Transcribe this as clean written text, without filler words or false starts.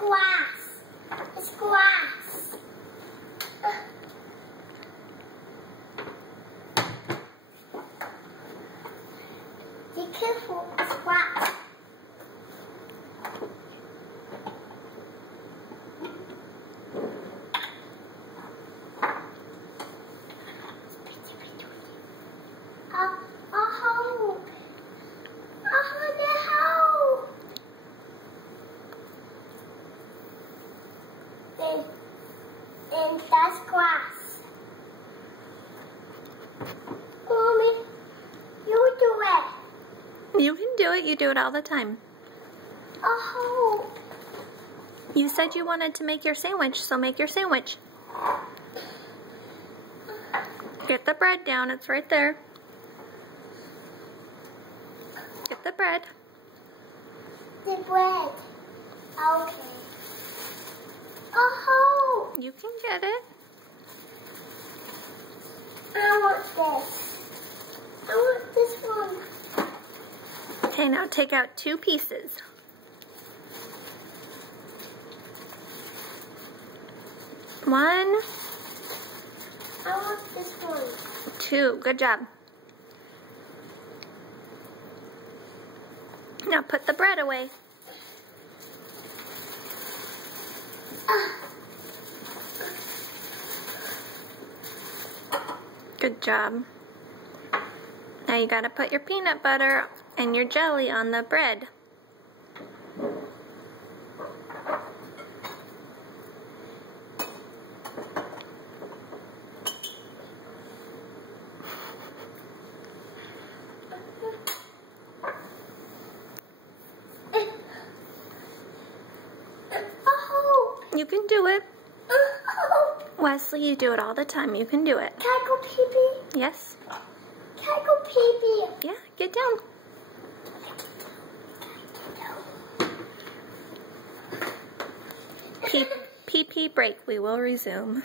glass. It's glass. Be careful, it's glass. And that's glass. Mommy, you do it. You can do it. You do it all the time. Oh. You said you wanted to make your sandwich, so make your sandwich. Get the bread down. It's right there. Get the bread. The bread. Okay. Oh. You can get it. I want this. I want this one. Okay, now take out 2 pieces. One. I want this one. 2. Good job. Now put the bread away. Good job. Now you gotta put your peanut butter and your jelly on the bread. You can do it. Wesley, you do it all the time. You can do it. Can I go pee-pee? Yes. Can I go pee-pee? Yeah, get down. Pee-pee break. We will resume.